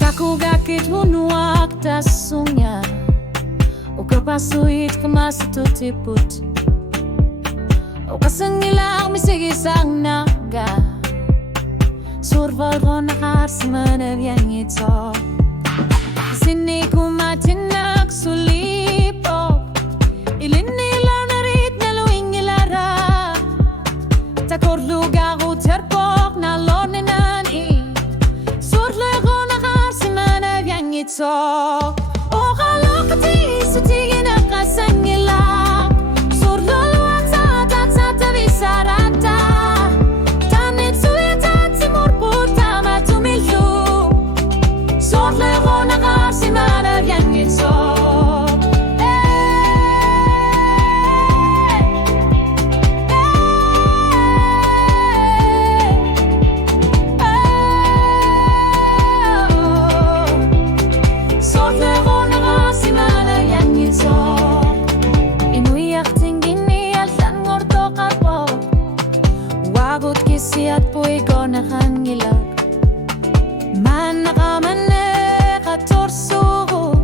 Kakugakit hunuak tasungya ukapasuit kamasututiput ukasangilang misigisang naga surval ko nakarsimanag yang ito sini kumatinak sulipok ilinilaw na rit na luing ilara takorluga ko terpok na loninan surle ko nakarsimanag yang ito o kalokati sa tigin nakasangila surluluwag sa atat sa tabi sarata tanit sulitat si murputa matumilyo surle ko nakarsimanag yang ito siat pui ko nakangilag man nakamane katorsugo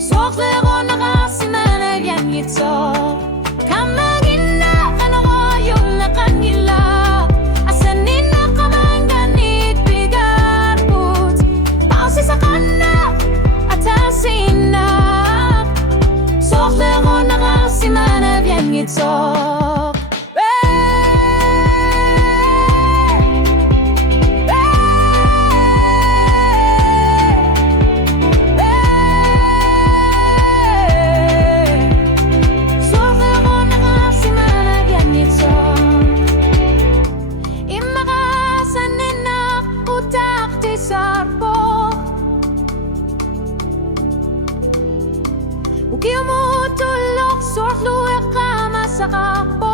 sokle ko nakasimanag yang ito kamagin na kanoko yung nakangilag asanin na kamangganit bigarput pausi sa kanak atasin na sokle ko nakasimanag yang ito Ukiyo mo tulok, sorlo e kama sa kakpo